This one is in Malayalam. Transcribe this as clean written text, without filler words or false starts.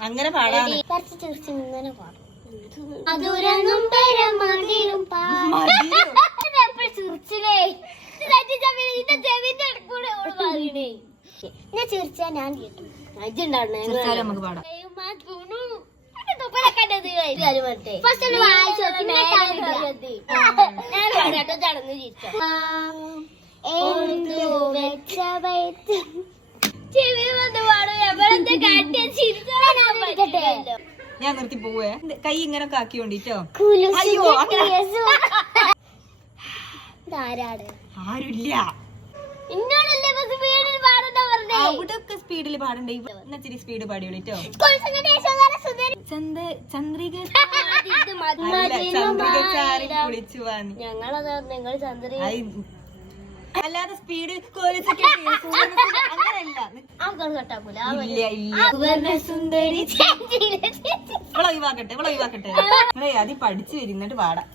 അങ്ങനെ പാടാണ്. ഇങ്ങനെ പാടും. ഞാൻ ചിരിച്ചാ ഞാൻ കേട്ടു. നമുക്ക് പാടാം. ഞാൻ നിർത്തി പോവേ. കൈ ഇങ്ങനെ ആക്കിയോണ്ടിട്ടോ. ആരുമില്ല. അവിടൊക്കെ സ്പീഡില് പാടണ്ടേ. ഇച്ചിരി സ്പീഡ് പാടിയോളിട്ടോ. ചന്ദ്രിക കുളിച്ചു വാങ്ങി. അല്ലാതെ സ്പീഡ് ഒഴിവാക്കട്ടെ. അത് പഠിച്ചു വരുന്നിട്ട് പാടാം.